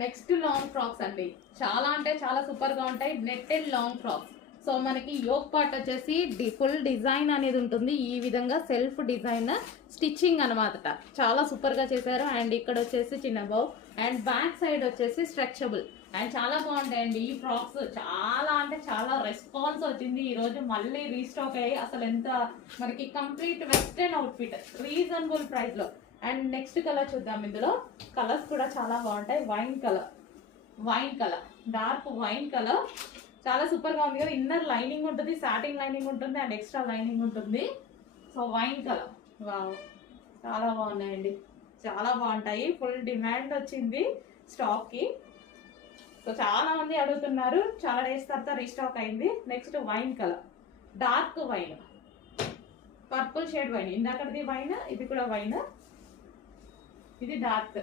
Next long frocks అండి. చాలా అంటే చాలా సూపర్ గా ఉంటాయి. Netted long frocks. సో మనకి యోక్ పార్ట్ వచ్చేసి ఫుల్ డిజైన్ అనేది ఉంటుంది. ఈ విధంగా సెల్ఫ్ డిజైన్ స్టిచ్చింగ్ అనమాట. చాలా సూపర్ గా చేశారు. అండ్ ఇక్కడ వచ్చేసి చిన్న బౌ అండ్ బ్యాక్ సైడ్ వచ్చేసి స్ట్రెచబుల్ అండ్ చాలా బాగుంటాయండి ఈ ఫ్రాక్స్. చాలా అంటే చాలా రెస్పాన్స్ వచ్చింది ఈ రోజు. మళ్ళీ రీస్టాక్ అయ్యి అసలు ఎంత మనకి complete western outfit reasonable price లో. అండ్ నెక్స్ట్ కలర్ చూద్దాం. ఇందులో కలర్స్ కూడా చాలా బాగుంటాయి. Wine colour dark wine colour చాలా సూపర్ గా ఉంది కదా. ఇన్నర్ లైనింగ్ ఉంటుంది, సాటిన్ లైనింగ్ ఉంటుంది అండ్ ఎక్స్ట్రా లైనింగ్ ఉంటుంది. సో వైన్ కలర్ వావ్ చాలా బాగున్నాయండి, చాలా బాగుంటాయి. ఫుల్ డిమాండ్ వచ్చింది స్టాక్ కి. సో చాలా మంది అడుగుతున్నారు, చాలా డేస్ తర్వాత రీస్టాక్ అయింది. Next wine colour, dark wine, purple shade wine. ఇందాకది wine, ఇది కూడా వైన్, ఇది డార్క్.